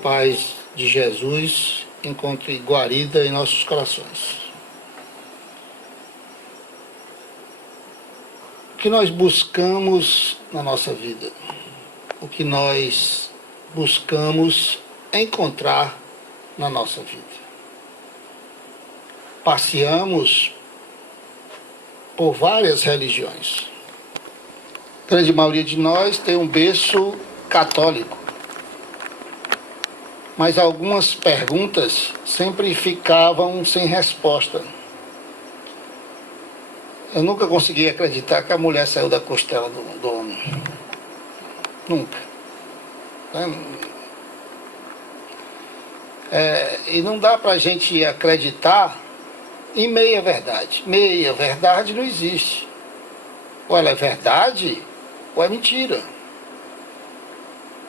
paz de Jesus encontre guarida em nossos corações. O que nós buscamos na nossa vida? O que nós buscamos encontrar na nossa vida? Passeamos por várias religiões. A grande maioria de nós tem um berço católico. Mas algumas perguntas sempre ficavam sem resposta. Eu nunca consegui acreditar que a mulher saiu da costela do homem. Nunca. E não dá para a gente acreditar em meia verdade. Meia verdade não existe. Ou ela é verdade, ou é mentira.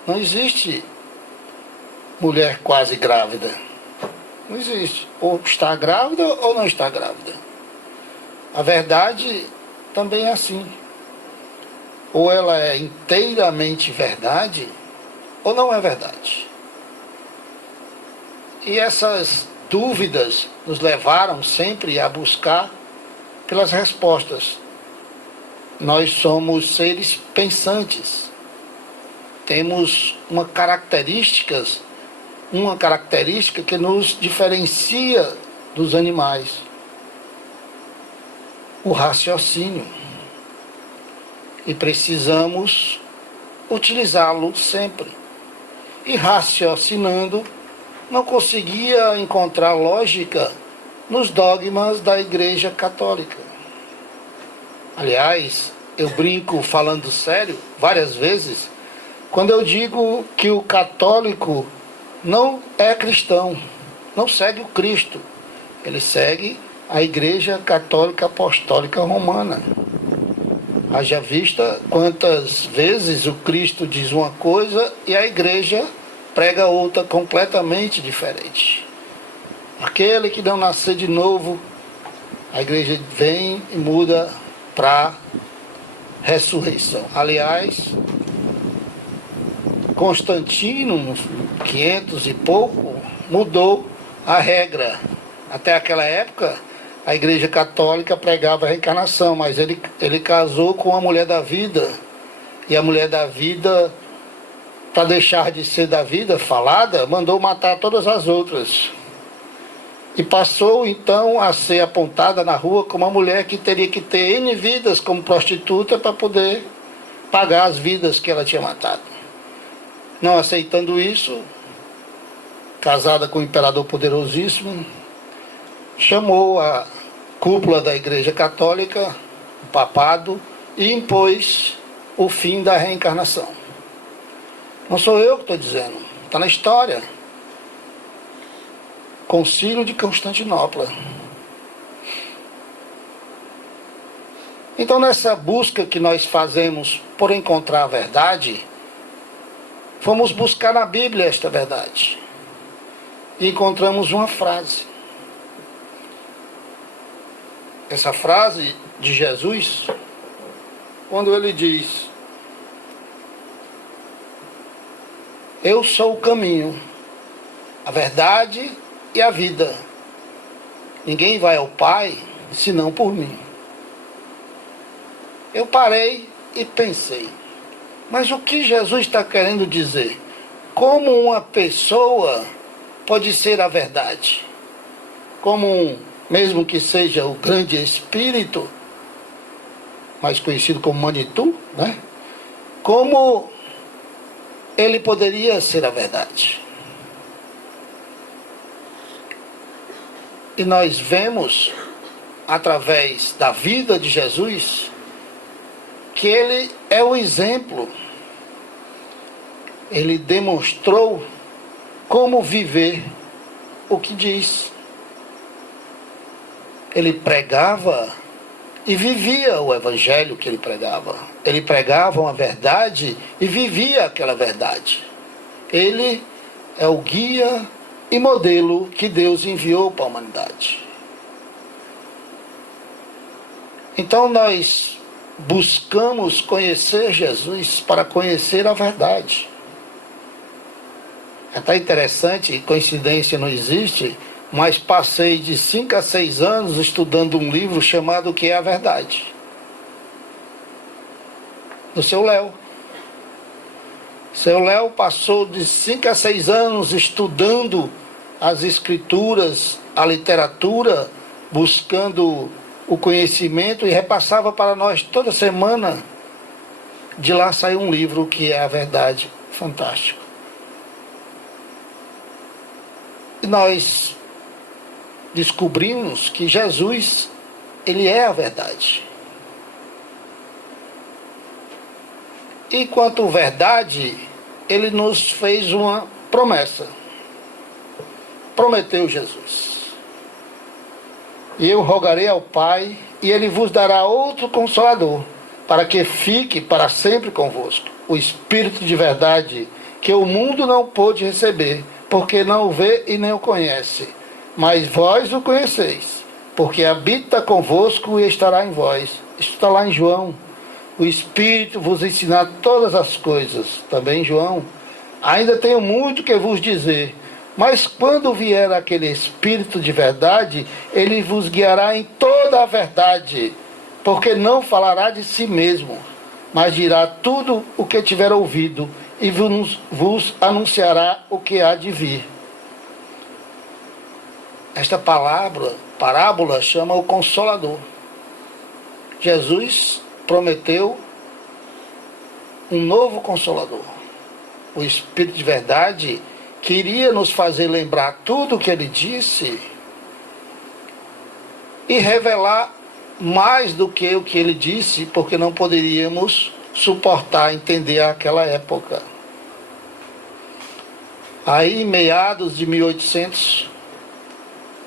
Não existe mulher quase grávida. Não existe. Ou está grávida ou não está grávida. A verdade também é assim. Ou ela é inteiramente verdade, ou não é verdade. E essas dúvidas nos levaram sempre a buscar pelas respostas. Nós somos seres pensantes. Temos uma característica que nos diferencia dos animais: o raciocínio. E precisamos utilizá-lo sempre. E raciocinando, não conseguia encontrar lógica nos dogmas da Igreja Católica. Aliás, eu brinco falando sério várias vezes quando eu digo que o católico não é cristão, não segue o Cristo. Ele segue a Igreja Católica Apostólica Romana. Haja vista quantas vezes o Cristo diz uma coisa e a Igreja prega outra completamente diferente. Aquele que não nascer de novo, a Igreja vem e muda para ressurreição. Aliás, Constantino, 500 e pouco, mudou a regra. Até aquela época, a Igreja Católica pregava a reencarnação, mas ele casou com a mulher da vida. E a mulher da vida, para deixar de ser da vida falada, mandou matar todas as outras. E passou então a ser apontada na rua como uma mulher que teria que ter N vidas como prostituta para poder pagar as vidas que ela tinha matado. Não aceitando isso, casada com o imperador poderosíssimo, chamou a cúpula da Igreja Católica, o papado, e impôs o fim da reencarnação. Não sou eu que estou dizendo, está na história. Concílio de Constantinopla. Então, nessa busca que nós fazemos por encontrar a verdade, fomos buscar na Bíblia esta verdade. E encontramos uma frase. Essa frase de Jesus, quando ele diz: eu sou o caminho, a verdade e a vida. Ninguém vai ao Pai senão por mim. Eu parei e pensei, mas o que Jesus está querendo dizer? Como uma pessoa pode ser a verdade? Mesmo que seja o grande Espírito, mais conhecido como Manitou, né? Como ele poderia ser a verdade? E nós vemos, através da vida de Jesus, que ele é o exemplo. Ele demonstrou como viver o que diz. Ele pregava e vivia o evangelho que ele pregava. Ele pregava uma verdade e vivia aquela verdade. Ele é o guia e modelo que Deus enviou para a humanidade. Então nós buscamos conhecer Jesus para conhecer a verdade. É até interessante, coincidência não existe, mas passei de 5 a 6 anos estudando um livro chamado O que é a Verdade, do seu Léo. Seu Léo passou de 5 a 6 anos estudando as escrituras, a literatura, buscando o conhecimento, e repassava para nós toda semana. De lá saiu um livro que é a Verdade. Fantástico. E nós descobrimos que Jesus, ele é a verdade. E quanto verdade, ele nos fez uma promessa. Prometeu Jesus: e eu rogarei ao Pai, e ele vos dará outro Consolador, para que fique para sempre convosco, o Espírito de verdade, que o mundo não pôde receber, porque não o vê e nem o conhece. Mas vós o conheceis, porque habita convosco e estará em vós. Isso está lá em João. O Espírito vos ensinar todas as coisas. Também João. Ainda tenho muito que vos dizer, mas quando vier aquele Espírito de verdade, ele vos guiará em toda a verdade, porque não falará de si mesmo, mas dirá tudo o que tiver ouvido, e vos anunciará o que há de vir. Esta parábola chama o Consolador. Jesus prometeu um novo Consolador, o Espírito de verdade, que iria nos fazer lembrar tudo o que ele disse e revelar mais do que o que ele disse, porque não poderíamos suportar entender aquela época. Aí, em meados de 1800,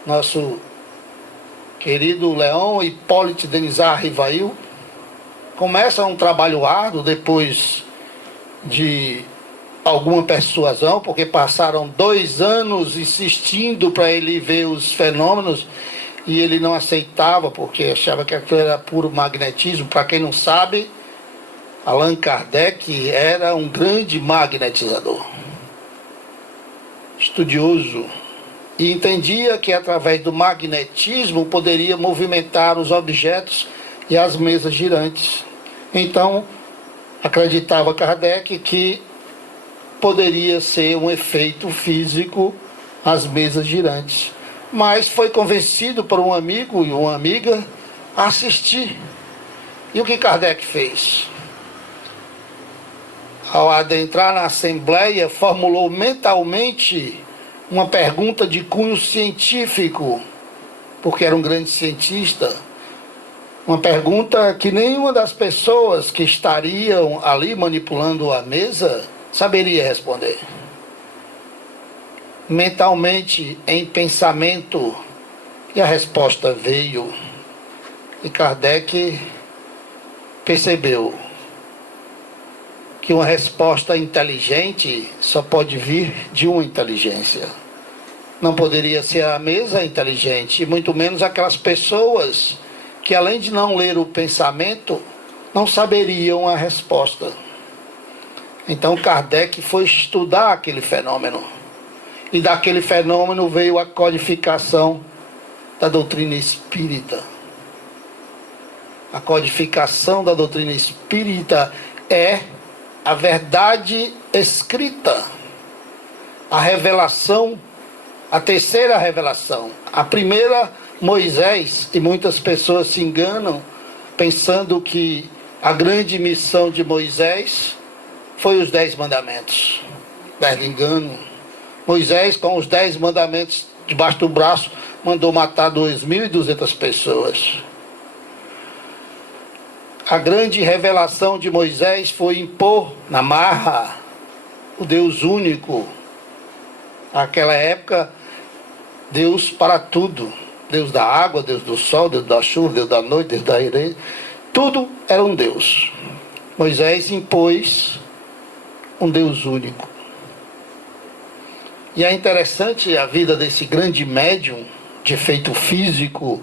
nosso querido Leão Hipólito Denizar Rivail começa um trabalho árduo, depois de alguma persuasão, porque passaram 2 anos insistindo para ele ver os fenômenos, e ele não aceitava, porque achava que aquilo era puro magnetismo. Para quem não sabe, Allan Kardec era um grande magnetizador, estudioso, e entendia que através do magnetismo poderia movimentar os objetos e as mesas girantes. Então, acreditava Kardec que poderia ser um efeito físico as mesas girantes. Mas foi convencido por um amigo e uma amiga a assistir. E o que Kardec fez? Ao adentrar na Assembleia, formulou mentalmente uma pergunta de cunho científico, porque era um grande cientista. Uma pergunta que nenhuma das pessoas que estariam ali manipulando a mesa saberia responder. Mentalmente, em pensamento, e a resposta veio. E Kardec percebeu que uma resposta inteligente só pode vir de uma inteligência. Não poderia ser a mesa inteligente, e muito menos aquelas pessoas que, além de não ler o pensamento, não saberiam a resposta. Então Kardec foi estudar aquele fenômeno. E daquele fenômeno veio a codificação da doutrina espírita. A codificação da doutrina espírita é a verdade escrita, a revelação, a terceira revelação. A primeira, Moisés, e muitas pessoas se enganam pensando que a grande missão de Moisés foi os 10 mandamentos. Belo engano. Moisés, com os 10 mandamentos debaixo do braço, mandou matar 2.200 pessoas. A grande revelação de Moisés foi impor na marra o Deus único. Naquela época, Deus para tudo. Deus da água, Deus do sol, Deus da chuva, Deus da noite, Deus da areia. Tudo era um Deus. Moisés impôs um Deus único. E é interessante a vida desse grande médium de efeito físico,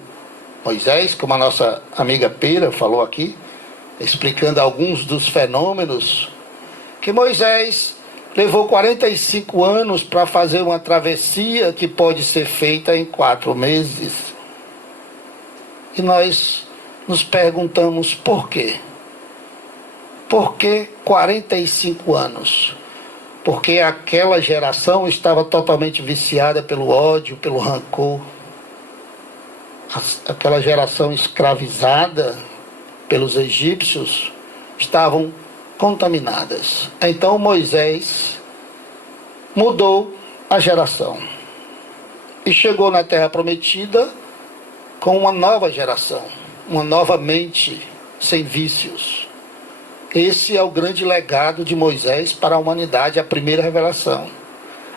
Moisés, como a nossa amiga Pera falou aqui, explicando alguns dos fenômenos, que Moisés levou 45 anos para fazer uma travessia que pode ser feita em 4 meses. E nós nos perguntamos por quê? Por que 45 anos? Porque aquela geração estava totalmente viciada pelo ódio, pelo rancor. Aquela geração escravizada pelos egípcios estavam contaminadas. Então Moisés mudou a geração e chegou na Terra Prometida com uma nova geração, uma nova mente sem vícios. Esse é o grande legado de Moisés para a humanidade, a primeira revelação.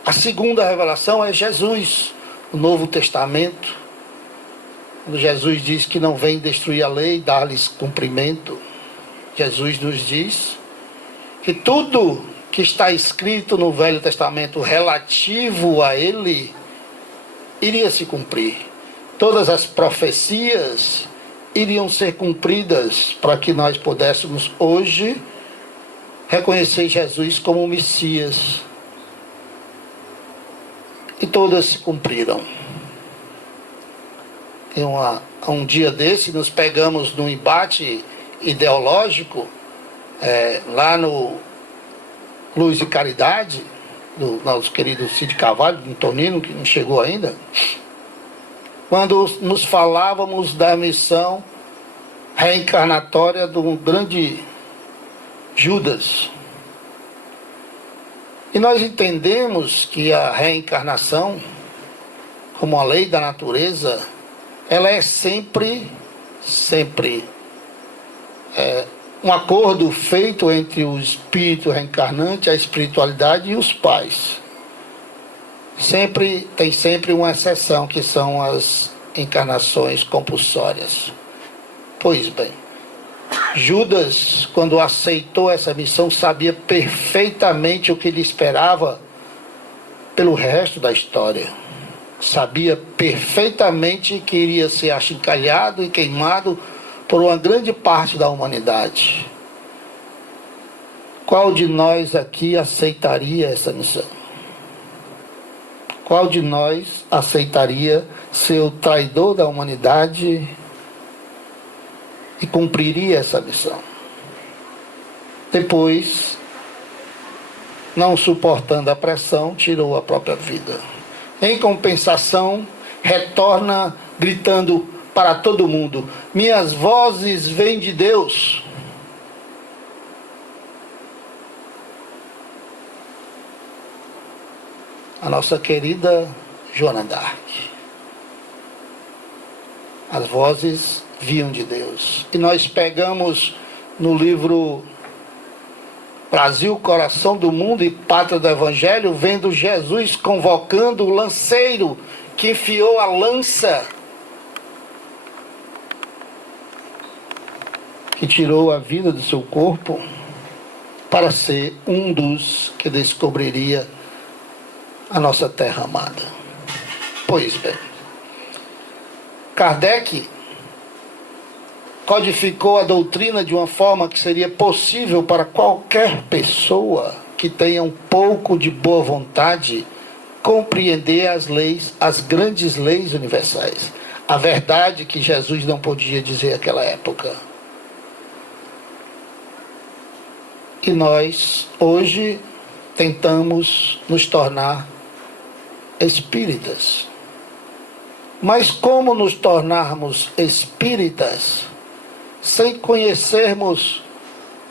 A segunda revelação é Jesus, o Novo Testamento, quando Jesus diz que não vem destruir a lei, dar-lhes cumprimento. Jesus nos diz que tudo que está escrito no Velho Testamento relativo a ele iria se cumprir. Todas as profecias iriam ser cumpridas para que nós pudéssemos hoje reconhecer Jesus como o Messias. E todas se cumpriram. Um dia desse nos pegamos num embate ideológico lá no Luz e Caridade, do nosso querido Cid Carvalho, do Tonino, que não chegou ainda, quando nos falávamos da missão reencarnatória do grande Judas. E nós entendemos que a reencarnação, como a lei da natureza, ela é sempre um acordo feito entre o espírito reencarnante, a espiritualidade e os pais. Tem sempre uma exceção, que são as encarnações compulsórias. Pois bem, Judas, quando aceitou essa missão, sabia perfeitamente o que lhe esperava pelo resto da história. Sabia perfeitamente que iria ser achincalhado e queimado por uma grande parte da humanidade. Qual de nós aqui aceitaria essa missão? Qual de nós aceitaria ser o traidor da humanidade e cumpriria essa missão? Depois, não suportando a pressão, tirou a própria vida. Em compensação, retorna gritando para todo mundo: minhas vozes vêm de Deus. A nossa querida Joana d'Arc. As vozes vinham de Deus. E nós pegamos no livro Brasil, Coração do Mundo e Pátria do Evangelho, vendo Jesus convocando o lanceiro que enfiou a lança, que tirou a vida do seu corpo, para ser um dos que descobriria a nossa terra amada. Pois bem, Kardec codificou a doutrina de uma forma que seria possível para qualquer pessoa que tenha um pouco de boa vontade compreender as leis, as grandes leis universais. A verdade que Jesus não podia dizer naquela época. E nós, hoje, tentamos nos tornar espíritas. Mas como nos tornarmos espíritas sem conhecermos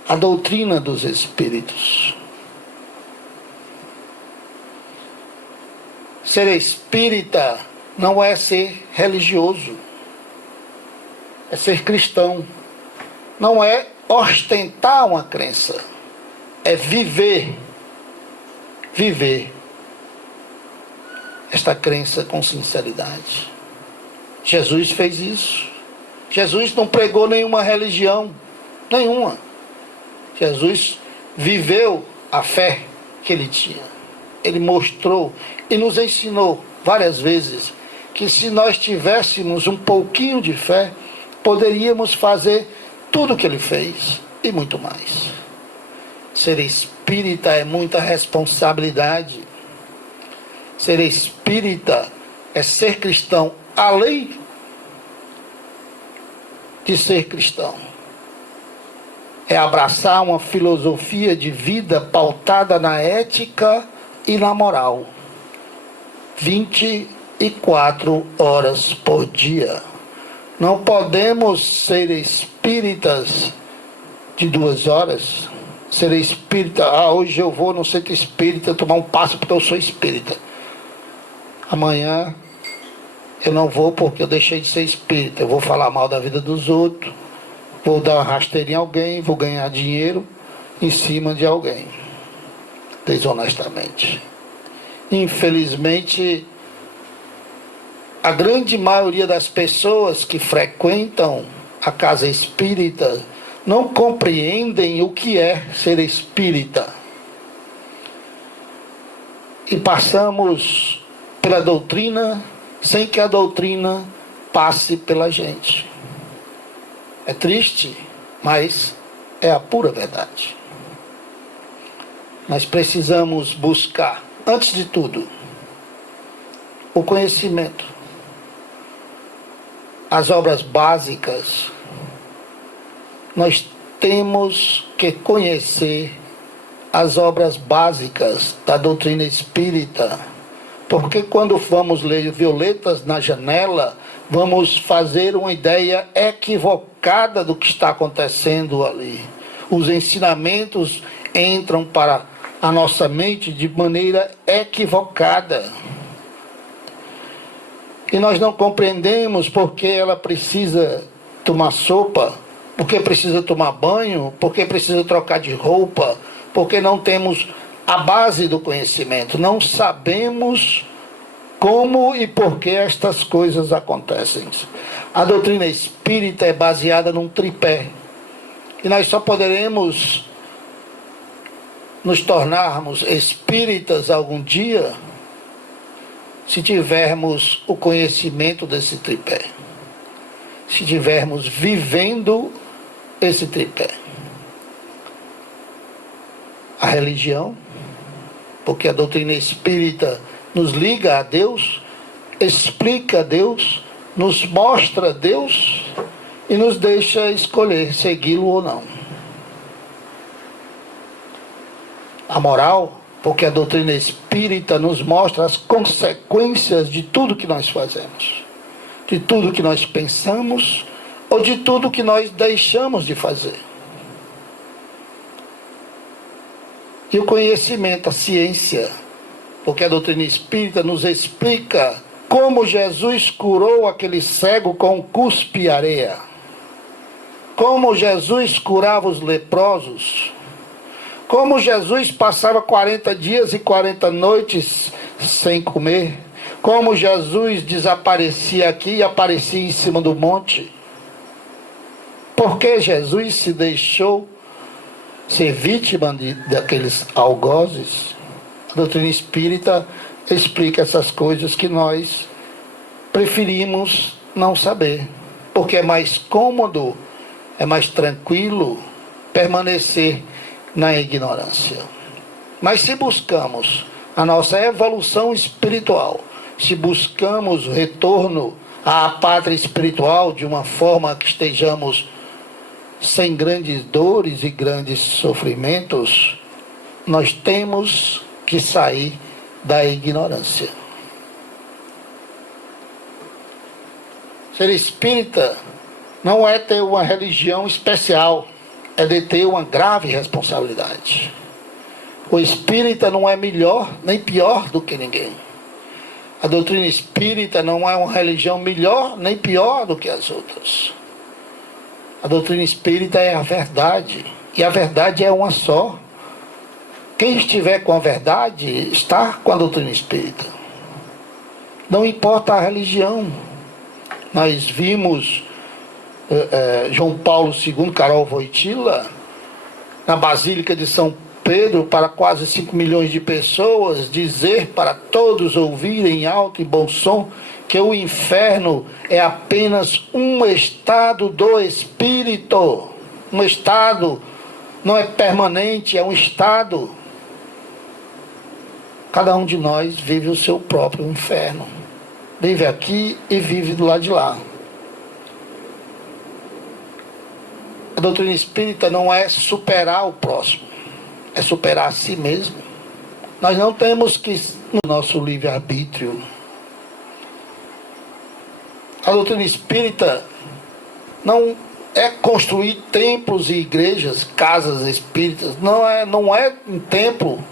a doutrina dos espíritos? Ser espírita não é ser religioso, é ser cristão. Não é ostentar uma crença, é viver esta crença com sinceridade. Jesus fez isso. Jesus não pregou nenhuma religião, nenhuma. Jesus viveu a fé que ele tinha. Ele mostrou e nos ensinou várias vezes que se nós tivéssemos um pouquinho de fé, poderíamos fazer tudo o que ele fez e muito mais. Ser espírita é muita responsabilidade. Ser espírita é ser cristão além de ser cristão. É abraçar uma filosofia de vida pautada na ética e na moral. 24 horas por dia. Não podemos ser espíritas de 2 horas. Ser espírita, hoje eu vou no centro espírita tomar um passo porque eu sou espírita. Amanhã eu não vou porque eu deixei de ser espírita. Eu vou falar mal da vida dos outros, vou dar uma rasteira em alguém, vou ganhar dinheiro em cima de alguém, desonestamente. Infelizmente, a grande maioria das pessoas que frequentam a casa espírita não compreendem o que é ser espírita. E passamos pela doutrina sem que a doutrina passe pela gente. É triste, mas é a pura verdade. Nós precisamos buscar, antes de tudo, o conhecimento, as obras básicas. Nós temos que conhecer as obras básicas da doutrina espírita, porque quando vamos ler Violetas na Janela, vamos fazer uma ideia equivocada do que está acontecendo ali. Os ensinamentos entram para a nossa mente de maneira equivocada. E nós não compreendemos porque ela precisa tomar sopa, porque precisa tomar banho, porque precisa trocar de roupa, porque não temos a base do conhecimento. Não sabemos como e por que estas coisas acontecem. A doutrina espírita é baseada num tripé. E nós só poderemos nos tornarmos espíritas algum dia se tivermos o conhecimento desse tripé. Se tivermos vivendo esse tripé. A religião, porque a doutrina espírita nos liga a Deus, explica a Deus, nos mostra Deus e nos deixa escolher segui-lo ou não. A moral, porque a doutrina espírita nos mostra as consequências de tudo que nós fazemos, de tudo que nós pensamos ou de tudo que nós deixamos de fazer. E o conhecimento, a ciência, porque a doutrina espírita nos explica como Jesus curou aquele cego com cuspe e areia, como Jesus curava os leprosos, como Jesus passava 40 dias e 40 noites sem comer, como Jesus desaparecia aqui e aparecia em cima do monte, porque Jesus se deixou ser vítima daqueles algozes. A doutrina espírita explica essas coisas que nós preferimos não saber, porque é mais cômodo, é mais tranquilo permanecer na ignorância. Mas se buscamos a nossa evolução espiritual, se buscamos retorno à pátria espiritual de uma forma que estejamos sem grandes dores e grandes sofrimentos, nós temos que sair da ignorância. Ser espírita não é ter uma religião especial, é de ter uma grave responsabilidade. O espírita não é melhor nem pior do que ninguém. A doutrina espírita não é uma religião melhor nem pior do que as outras. A doutrina espírita é a verdade, e a verdade é uma só. Quem estiver com a verdade está com a doutrina espírita. Não importa a religião. Nós vimos João Paulo II, Karol Wojtyla, na Basílica de São Pedro, para quase 5 milhões de pessoas, dizer para todos ouvirem em alto e bom som que o inferno é apenas um estado do espírito, um estado não é permanente, é um estado. Cada um de nós vive o seu próprio inferno. Vive aqui e vive do lado de lá. A doutrina espírita não é superar o próximo, é superar a si mesmo. Nós não temos que, no nosso livre-arbítrio. A doutrina espírita não é construir templos e igrejas, casas espíritas. Não é um templo,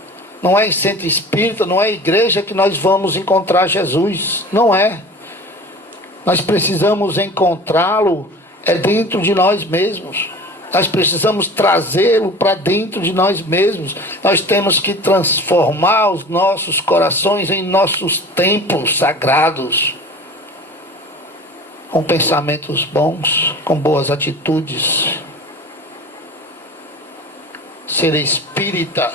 não é em centro espírita, não é igreja que nós vamos encontrar Jesus. Não é. Nós precisamos encontrá-lo dentro de nós mesmos. Nós precisamos trazê-lo para dentro de nós mesmos. Nós temos que transformar os nossos corações em nossos templos sagrados, com pensamentos bons, com boas atitudes. Ser espírita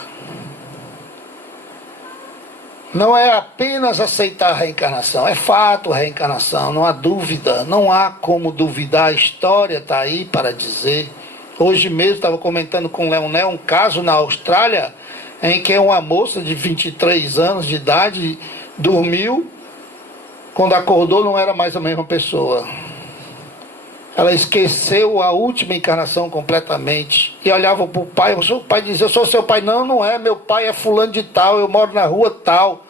não é apenas aceitar a reencarnação, é fato a reencarnação, não há dúvida, não há como duvidar, a história está aí para dizer. Hoje mesmo estava comentando com o Leonel um caso na Austrália, em que uma moça de 23 anos de idade dormiu, quando acordou não era mais a mesma pessoa. Ela esqueceu a última encarnação completamente. E olhava para o pai, o pai dizia: eu sou seu pai. Não, não é, meu pai é fulano de tal, eu moro na rua tal,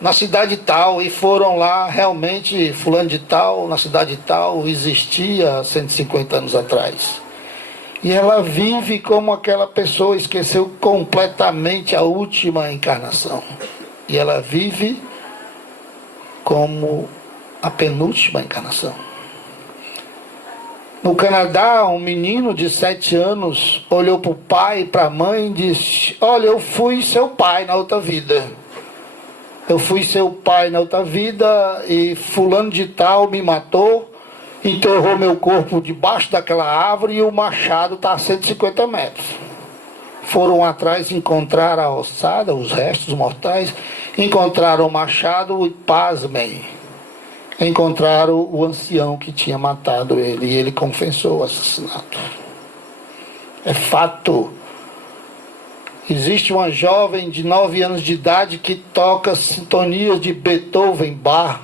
na cidade tal. E foram lá, realmente, fulano de tal, na cidade tal, existia há 150 anos atrás. E ela vive como aquela pessoa esqueceu completamente a última encarnação. E ela vive como a penúltima encarnação. No Canadá, um menino de 7 anos olhou para o pai e para a mãe e disse: olha, eu fui seu pai na outra vida. Eu fui seu pai na outra vida e fulano de tal me matou, enterrou meu corpo debaixo daquela árvore e o machado está a 150 metros. Foram atrás, encontraram a ossada, os restos mortais, encontraram o machado e, pasmem, encontraram o ancião que tinha matado ele, e ele confessou o assassinato. É fato. Existe uma jovem de 9 anos de idade que toca sintonias de Beethoven, Bach,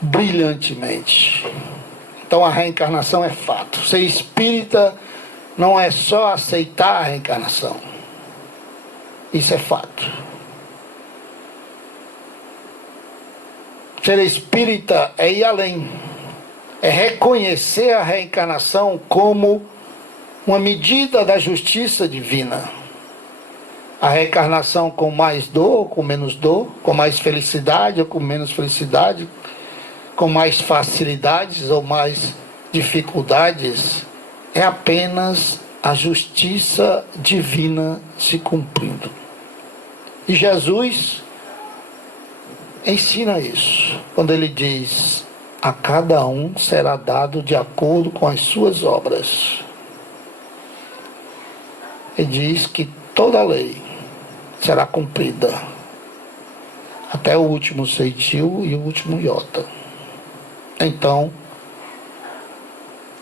brilhantemente. Então a reencarnação é fato. Ser espírita não é só aceitar a reencarnação. Isso é fato. Ser espírita é ir além, é reconhecer a reencarnação como uma medida da justiça divina. A reencarnação com mais dor, com menos dor, com mais felicidade ou com menos felicidade, com mais facilidades ou mais dificuldades, é apenas a justiça divina se cumprindo. E Jesus ensina isso, quando ele diz: a cada um será dado de acordo com as suas obras. Ele diz que toda a lei será cumprida, até o último ceitil e o último iota. Então,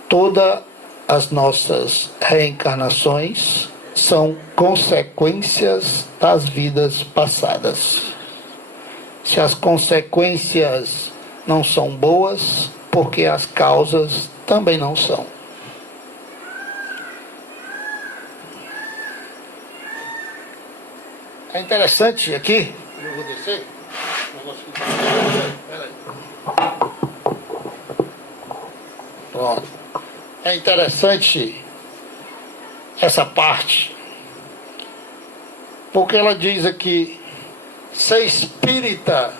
todas as nossas reencarnações são consequências das vidas passadas. Se as consequências não são boas, porque as causas também não são. É interessante aqui, eu vou descer. Pronto. É interessante essa parte, porque ela diz aqui: ser espírita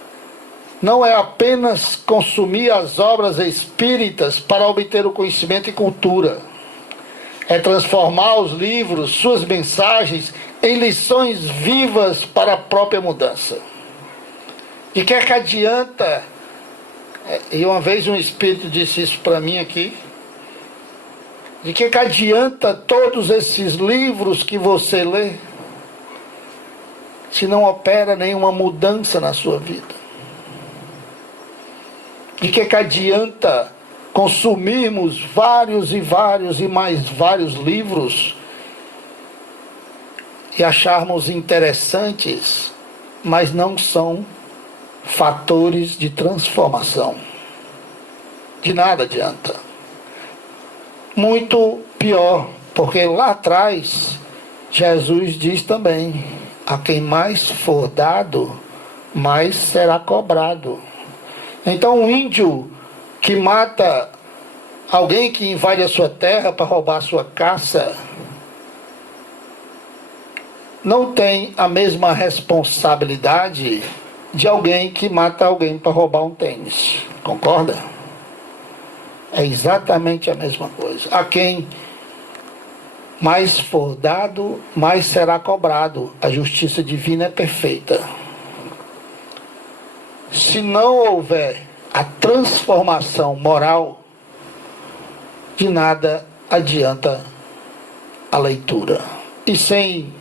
não é apenas consumir as obras espíritas para obter o conhecimento e cultura. É transformar os livros, suas mensagens, em lições vivas para a própria mudança. De que é que adianta? E uma vez um espírito disse isso para mim aqui. De que adianta todos esses livros que você lê, se não opera nenhuma mudança na sua vida? De que adianta consumirmos vários e vários e mais vários livros e acharmos interessantes, mas não são fatores de transformação. De nada adianta. Muito pior, porque lá atrás Jesus diz também: a quem mais for dado, mais será cobrado. Então um índio que mata alguém que invade a sua terra para roubar a sua caça, não tem a mesma responsabilidade de alguém que mata alguém para roubar um tênis. Concorda? É exatamente a mesma coisa. A quem mais for dado, mais será cobrado. A justiça divina é perfeita. Se não houver a transformação moral, de nada adianta a leitura. E sem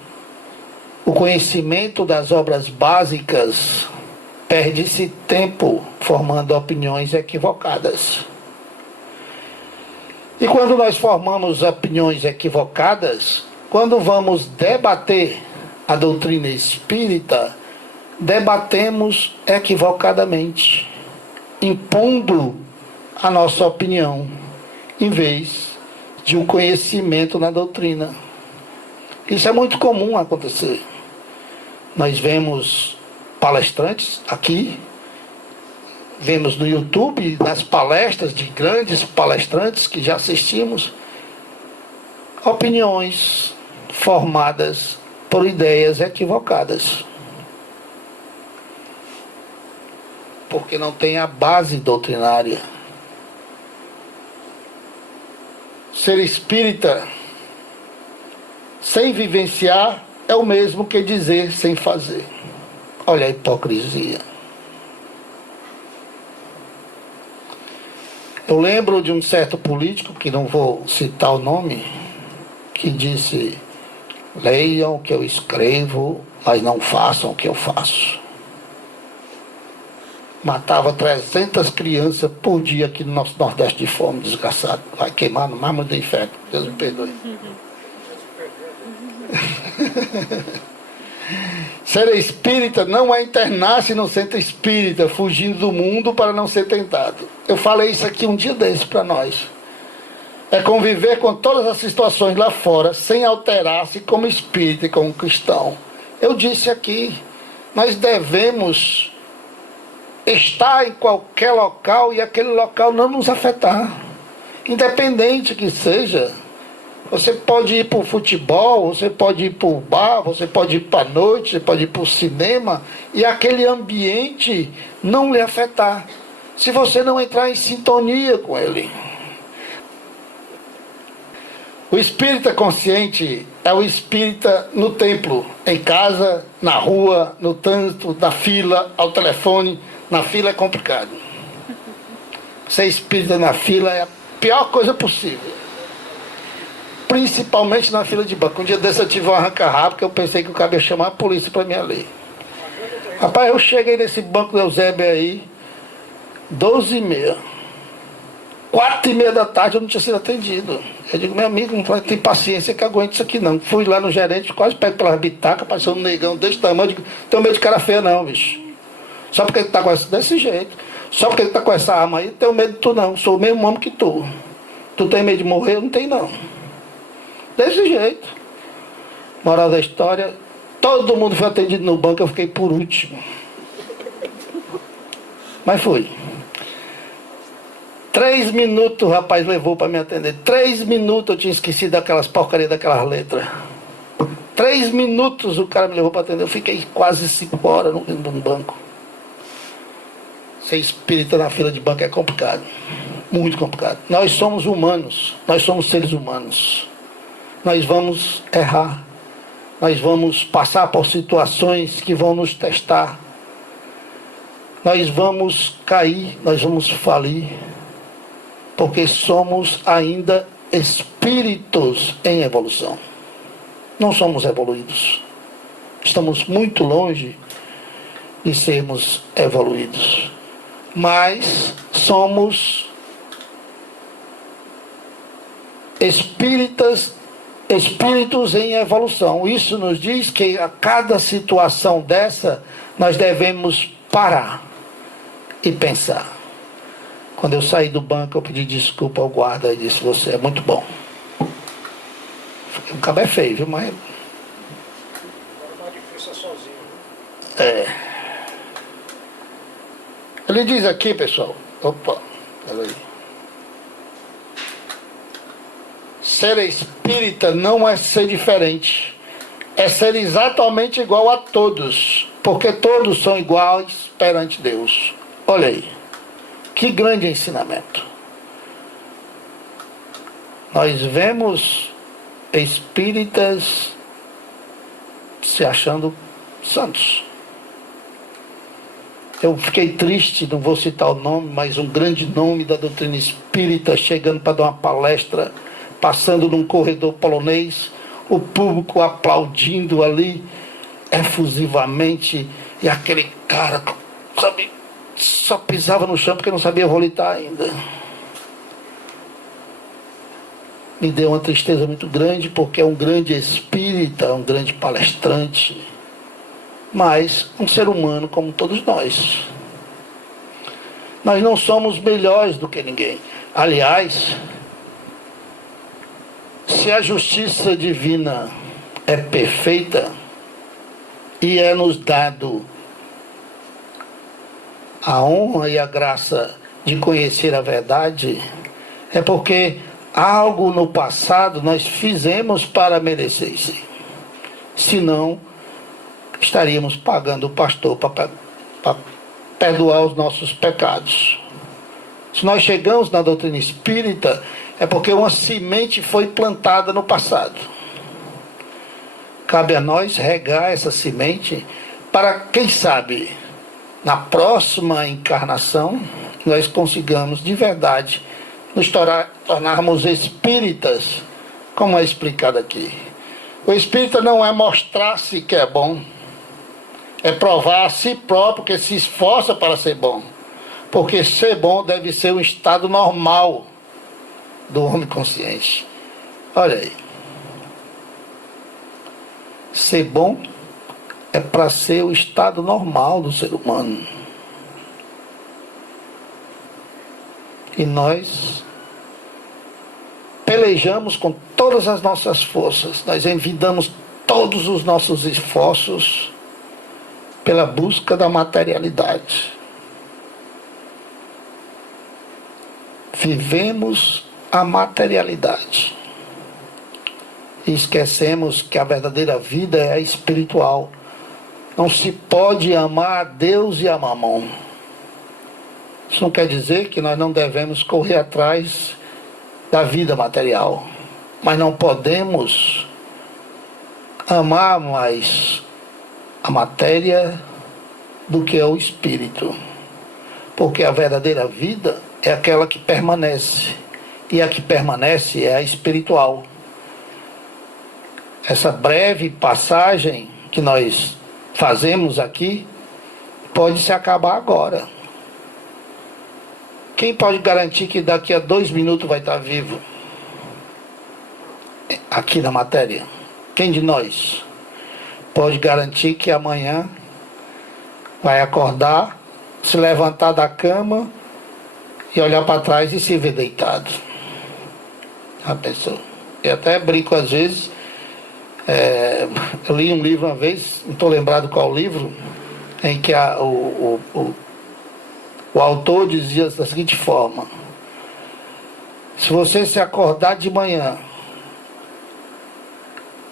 o conhecimento das obras básicas, perde-se tempo formando opiniões equivocadas. E quando nós formamos opiniões equivocadas, quando vamos debater a doutrina espírita, debatemos equivocadamente, impondo a nossa opinião, em vez de um conhecimento na doutrina. Isso é muito comum acontecer. Nós vemos palestrantes aqui, vemos no YouTube, nas palestras de grandes palestrantes que já assistimos, opiniões formadas por ideias equivocadas. Porque não tem a base doutrinária. Ser espírita sem vivenciar é o mesmo que dizer sem fazer. Olha a hipocrisia. Eu lembro de um certo político, que não vou citar o nome, que disse: leiam o que eu escrevo, mas não façam o que eu faço. Matava 300 crianças por dia aqui no nosso Nordeste de fome, desgraçado. Vai queimar no mármore do inferno. Deus me perdoe. Ser espírita não é internar-se no centro espírita, fugindo do mundo para não ser tentado. Eu falei isso aqui um dia desse para nós. É conviver com todas as situações lá fora, sem alterar-se como espírita e como cristão. Eu disse aqui, nós devemos estar em qualquer local e aquele local não nos afetar. Independente que seja. Você pode ir para o futebol, você pode ir para o bar, você pode ir para a noite, você pode ir para o cinema, e aquele ambiente não lhe afetar, se você não entrar em sintonia com ele. O espírita consciente é o espírita no templo, em casa, na rua, no trânsito, na fila, ao telefone. Na fila é complicado. Ser espírita na fila é a pior coisa possível. Principalmente na fila de banco. Um dia desse eu tive um arranca-rabo, porque eu pensei que o cara ia chamar a polícia para me ler. Rapaz, eu cheguei nesse banco do Eusébio aí, 12h30. 4h30 da tarde eu não tinha sido atendido. Eu digo: meu amigo, não tem paciência que aguente isso aqui não. Fui lá no gerente, quase pego pelas bitacas, passou um negão desse tamanho. Eu digo: tenho medo de cara feia não, bicho. Só porque ele tá com essa, desse jeito. Só porque ele tá com essa arma aí, não tenho medo de tu não. Sou o mesmo homem que tu. Tu tem medo de morrer? Eu não tenho não. Desse jeito. Moral da história, todo mundo foi atendido no banco, eu fiquei por último. Mas fui. 3 minutos o rapaz levou para me atender. 3 minutos eu tinha esquecido daquelas porcarias daquelas letras. 3 minutos o cara me levou para atender. Eu fiquei quase 5 horas no banco. Ser espírita na fila de banco é complicado. Muito complicado. Nós somos humanos. Nós somos seres humanos. Nós vamos errar. Nós vamos passar por situações que vão nos testar. Nós vamos cair. Nós vamos falir. Porque somos ainda espíritos em evolução. Não somos evoluídos. Estamos muito longe de sermos evoluídos. Mas somos espíritos em evolução. Isso nos diz que a cada situação dessa, nós devemos parar e pensar. Quando eu saí do banco, eu pedi desculpa ao guarda e disse: você é muito bom. O cabo é feio, viu? Mas... Ele diz aqui, pessoal. Opa, peraí. Ser espírita não é ser diferente. É ser exatamente igual a todos. Porque todos são iguais perante Deus. Olha aí. Que grande ensinamento. Nós vemos espíritas se achando santos. Eu fiquei triste, não vou citar o nome, mas um grande nome da doutrina espírita chegando para dar uma palestra, passando num corredor polonês, o público aplaudindo ali efusivamente, e aquele cara, sabe, só pisava no chão porque não sabia rolitar ainda. Me deu uma tristeza muito grande, porque é um grande espírita, um grande palestrante, mas um ser humano como todos nós. Nós não somos melhores do que ninguém. Aliás, se a justiça divina é perfeita e é nos dado a honra e a graça de conhecer a verdade, é porque algo no passado nós fizemos para merecer isso. Senão, estaríamos pagando o pastor para perdoar os nossos pecados. Se nós chegamos na doutrina espírita, é porque uma semente foi plantada no passado. Cabe a nós regar essa semente para, quem sabe, na próxima encarnação, nós consigamos de verdade nos tornarmos espíritas, como é explicado aqui. O espírita não é mostrar-se que é bom, é provar a si próprio que se esforça para ser bom. Porque ser bom deve ser um estado normal do homem consciente. Olha aí. Ser bom é para ser o estado normal do ser humano. E nós pelejamos com todas as nossas forças. Nós envidamos todos os nossos esforços pela busca da materialidade. Vivemos a materialidade e esquecemos que a verdadeira vida é a espiritual. Não se pode amar a Deus e a mamão. Isso não quer dizer que nós não devemos correr atrás da vida material, mas não podemos amar mais a matéria do que o espírito, porque a verdadeira vida é aquela que permanece, e a que permanece é a espiritual. Essa breve passagem que nós fazemos aqui pode se acabar agora. Quem pode garantir que daqui a 2 minutos vai estar vivo aqui na matéria? Quem de nós pode garantir que amanhã vai acordar, se levantar da cama e olhar para trás e se ver deitado? A pessoa. Eu até brinco às vezes. Eu li um livro uma vez, não estou lembrado qual livro, em que o autor dizia da seguinte forma: se você se acordar de manhã,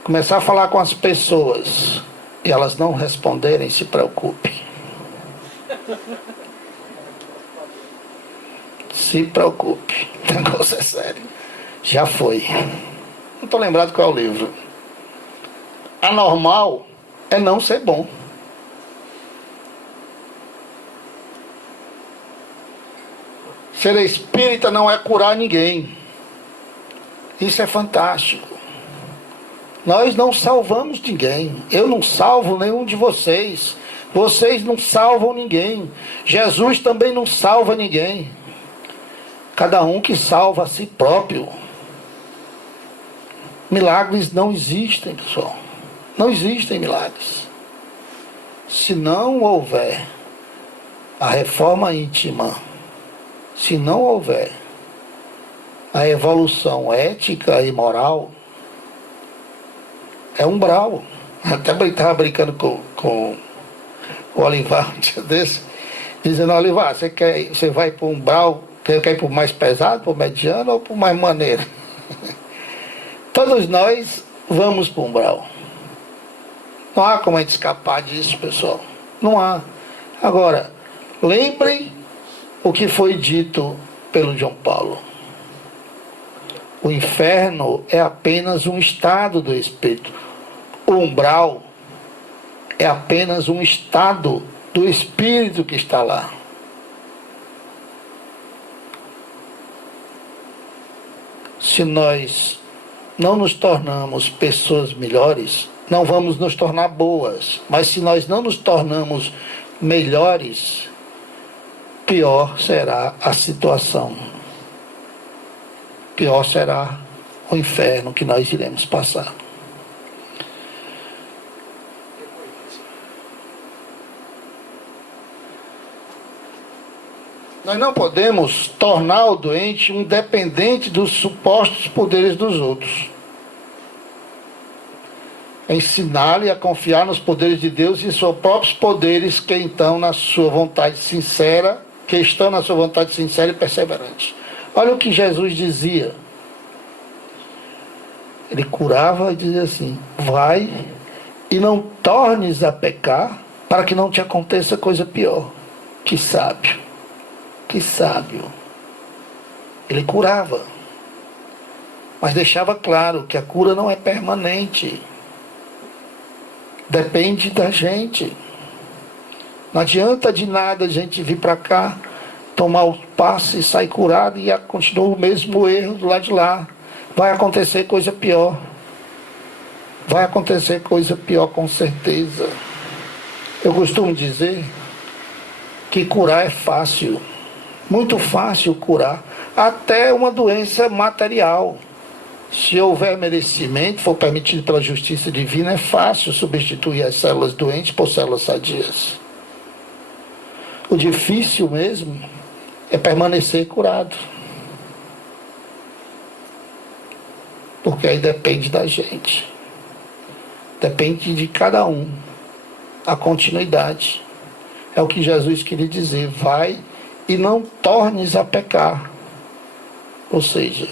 começar a falar com as pessoas e elas não responderem, se preocupe. Se preocupe, o negócio é sério. Já foi. Não estou lembrado qual é o livro. Anormal é não ser bom. Ser espírita não é curar ninguém. Isso é fantástico. Nós não salvamos ninguém. Eu não salvo nenhum de vocês. Vocês não salvam ninguém. Jesus também não salva ninguém. Cada um que salva a si próprio. Milagres não existem, pessoal. Não existem milagres. Se não houver a reforma íntima, se não houver a evolução ética e moral, é umbral. Até estava brincando com o Olivar um dia desse, dizendo: Olivar, você vai para o umbral, quer ir para o mais pesado, para o mediano ou para o mais maneiro? Todos nós vamos para o umbral. Não há como a gente escapar disso, pessoal. Não há. Agora, lembrem o que foi dito pelo João Paulo. O inferno é apenas um estado do espírito. O umbral é apenas um estado do espírito que está lá. Se nós não nos tornamos pessoas melhores, não vamos nos tornar boas. Mas se nós não nos tornamos melhores, pior será a situação. Pior será o inferno que nós iremos passar. Nós não podemos tornar o doente um dependente dos supostos poderes dos outros. Ensinar-lhe a confiar nos poderes de Deus e seus próprios poderes que estão na sua vontade sincera e perseverante. Olha o que Jesus dizia. Ele curava e dizia assim: vai e não tornes a pecar, para que não te aconteça coisa pior. Que sábio, que sábio. Ele curava, mas deixava claro que a cura não é permanente. Depende da gente. Não adianta de nada a gente vir para cá, tomar o passe e sair curado e continua o mesmo erro do lado de lá. Vai acontecer coisa pior. Vai acontecer coisa pior, com certeza. Eu costumo dizer que curar é fácil. Muito fácil curar. Até uma doença material. Se houver merecimento, for permitido pela justiça divina, é fácil substituir as células doentes por células sadias. O difícil mesmo é permanecer curado. Porque aí depende da gente. Depende de cada um. A continuidade. É o que Jesus queria dizer. Vai e não tornes a pecar. Ou seja,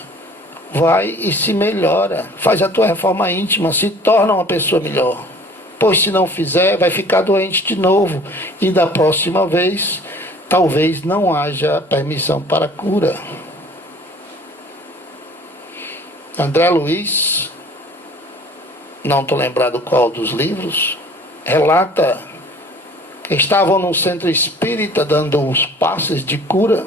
vai e se melhora. Faz a tua reforma íntima. Se torna uma pessoa melhor. Pois se não fizer, vai ficar doente de novo. E da próxima vez, talvez não haja permissão para a cura. André Luiz, não estou lembrado qual dos livros, relata que estavam num centro espírita dando os passes de cura,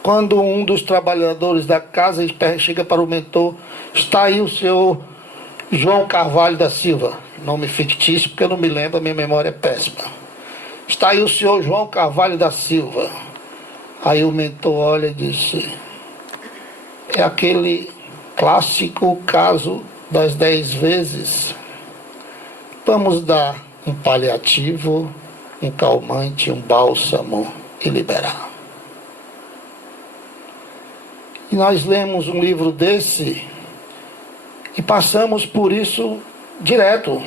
quando um dos trabalhadores da casa chega para o mentor: está aí o senhor João Carvalho da Silva, nome fictício porque eu não me lembro, a minha memória é péssima. Está aí o senhor João Carvalho da Silva. Aí o mentor olha e disse: é aquele clássico caso das 10 vezes. Vamos dar um paliativo, um calmante, um bálsamo e liberar. E nós lemos um livro desse e passamos por isso direto,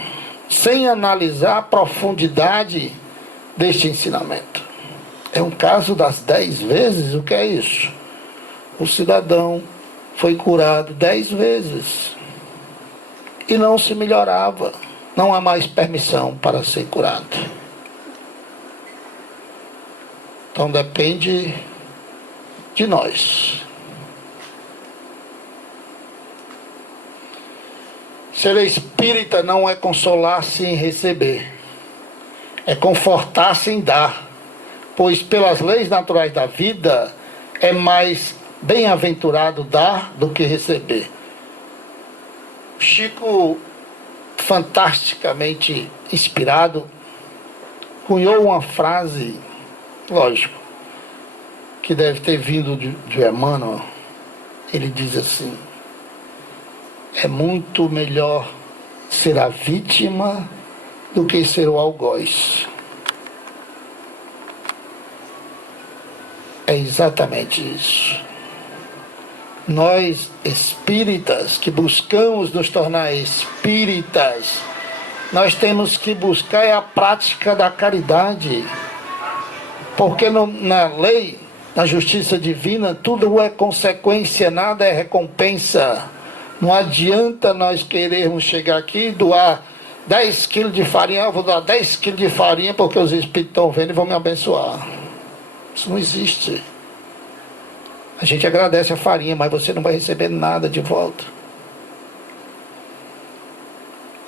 sem analisar a profundidade deste ensinamento. É um caso das 10 vezes. O que é isso? O cidadão foi curado 10 vezes e não se melhorava. Não há mais permissão para ser curado. Então depende de nós. Ser espírita não é consolar-se em receber, é confortar-se em dar, pois pelas leis naturais da vida é mais bem-aventurado dar do que receber. Chico, fantasticamente inspirado, cunhou uma frase, lógico, que deve ter vindo de Emmanuel. Ele diz assim: É muito melhor ser a vítima do que ser o algoz. É exatamente isso. Nós, espíritas, que buscamos nos tornar espíritas, nós temos que buscar a prática da caridade. Porque na lei, na justiça divina, tudo é consequência, nada é recompensa. Não adianta nós querermos chegar aqui e doar 10 quilos de farinha. Eu vou dar 10 quilos de farinha porque os espíritos estão vendo e vão me abençoar. Isso não existe. A gente agradece a farinha, mas você não vai receber nada de volta.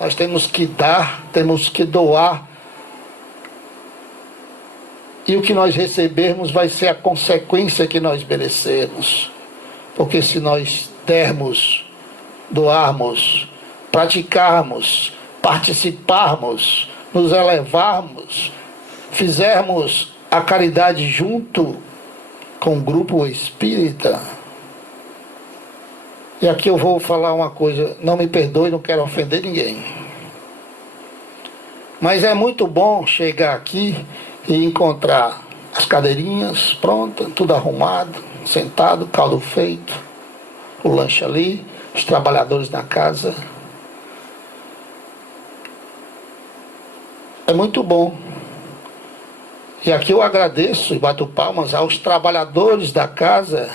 Nós temos que dar, temos que doar. E o que nós recebermos vai ser a consequência que nós merecemos. Porque se nós dermos, doarmos, praticarmos, participarmos, nos elevarmos, fizermos a caridade junto com o grupo espírita. E aqui eu vou falar uma coisa, não me perdoe, não quero ofender ninguém. Mas é muito bom chegar aqui e encontrar as cadeirinhas prontas, tudo arrumado, sentado, caldo feito, o lanche ali, os trabalhadores na casa. É muito bom. E aqui eu agradeço e bato palmas aos trabalhadores da casa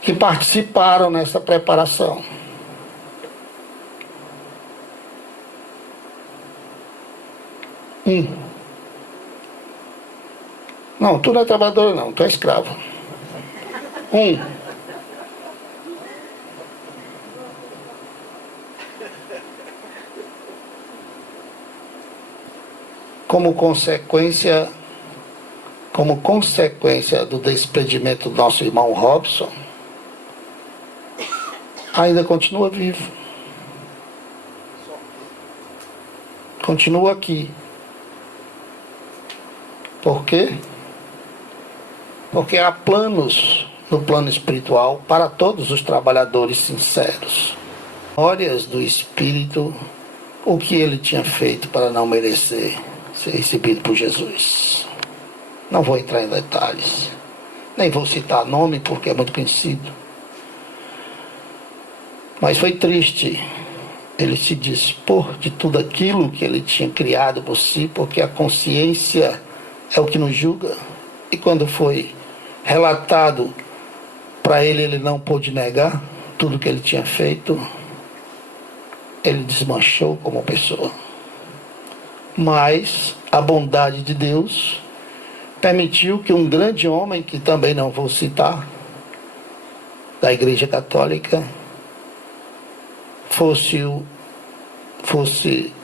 que participaram nessa preparação. Não, tu não é trabalhador não, tu é escravo. Como consequência do desprendimento do nosso irmão Robson, ainda continua vivo. Continua aqui. Por quê? Porque há planos no plano espiritual para todos os trabalhadores sinceros. Memórias do Espírito, o que ele tinha feito para não merecer ser recebido por Jesus. Não vou entrar em detalhes, nem vou citar nome porque é muito conhecido. Mas foi triste ele se dispor de tudo aquilo que ele tinha criado por si, porque a consciência é o que nos julga. E quando foi relatado para ele, ele não pôde negar tudo que ele tinha feito. Ele desmanchou como pessoa. Mas a bondade de Deus permitiu que um grande homem, que também não vou citar, da Igreja Católica, fosse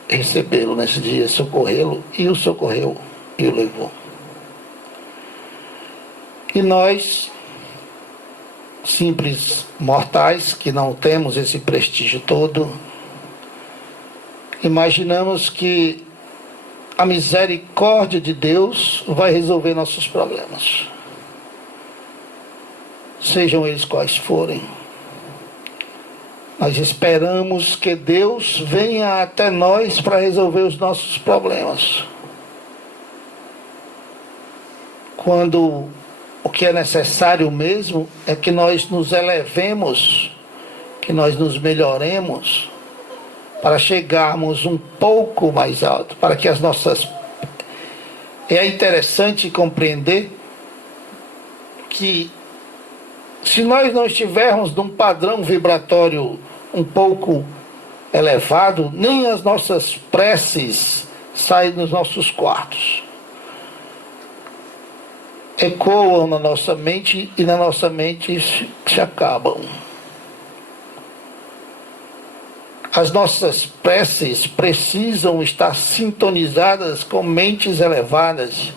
recebê-lo nesse dia, socorrê-lo, e o socorreu e o levou. E nós, simples mortais, que não temos esse prestígio todo, imaginamos que a misericórdia de Deus vai resolver nossos problemas, sejam eles quais forem. Nós esperamos que Deus venha até nós para resolver os nossos problemas, quando o que é necessário mesmo é que nós nos elevemos, que nós nos melhoremos, para chegarmos um pouco mais alto, para que as nossas... É interessante compreender que se nós não estivermos num padrão vibratório um pouco elevado, nem as nossas preces saem dos nossos quartos. Ecoam na nossa mente e na nossa mente se acabam. As nossas preces precisam estar sintonizadas com mentes elevadas.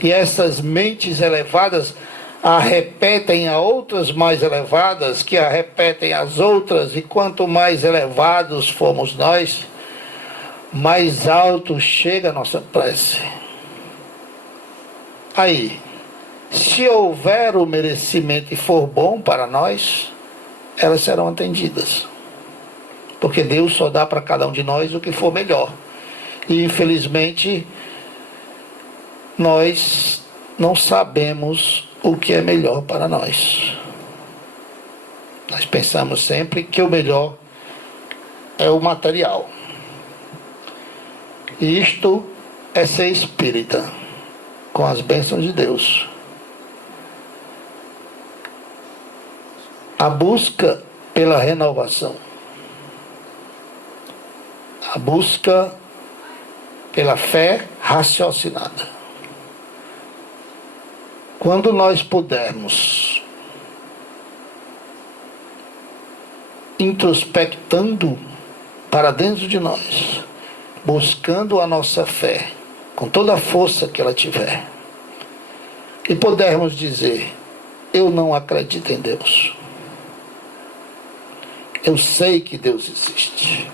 E essas mentes elevadas a repetem a outras mais elevadas, que a repetem as outras. E quanto mais elevados formos nós, mais alto chega a nossa prece. Aí, se houver o merecimento e for bom para nós, elas serão atendidas. Porque Deus só dá para cada um de nós o que for melhor. E infelizmente nós não sabemos o que é melhor para nós. Nós pensamos sempre que o melhor é o material. E isto é ser espírita, com as bênçãos de Deus. A busca pela renovação. A busca pela fé raciocinada. Quando nós pudermos, introspectando para dentro de nós, buscando a nossa fé, com toda a força que ela tiver, e pudermos dizer: eu não acredito em Deus. Eu sei que Deus existe.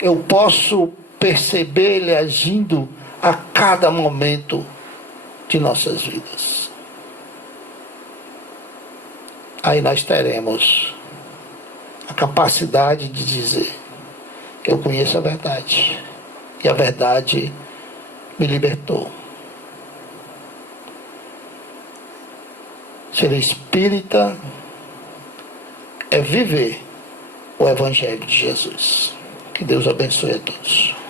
Eu posso perceber Ele agindo a cada momento de nossas vidas. Aí nós teremos a capacidade de dizer: eu conheço a verdade, e a verdade me libertou. Ser espírita é viver o Evangelho de Jesus. Que Deus abençoe a todos.